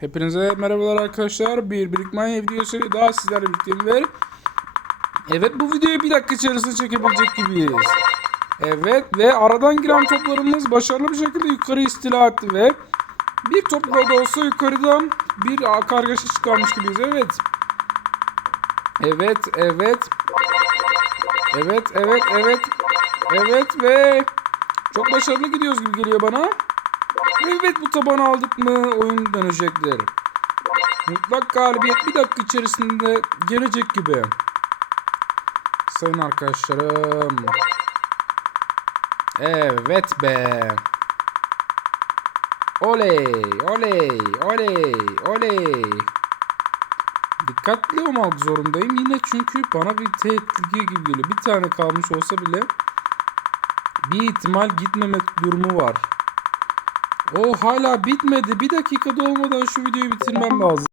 Hepinize merhabalar arkadaşlar. Bir birikmanya videosu daha sizlerle birlikteyim ve Evet bu videoyu bir dakika içerisinde çekebilecek gibiyiz. Evet ve aradan giren toplarımız başarılı bir şekilde yukarı istila etti ve bir topla da olsa yukarıdan bir kargaşa çıkarmış gibiyiz. Evet. Evet, evet. Evet, evet, evet. Evet ve çok başarılı gidiyoruz gibi geliyor bana. Evet bu tabanı aldık mı oyun dönecektir. Mutlak galibiyet bir dakika içerisinde gelecek gibi. Sayın arkadaşlarım. Evet be. Oley, oley, oley, oley. Dikkatli olmak zorundayım yine çünkü bana bir tehlike gibi geliyor. Bir tane kalmış olsa bile bir ihtimal gitmeme durumu var. O hala bitmedi. Bir dakikada olmadan şu videoyu bitirmem lazım.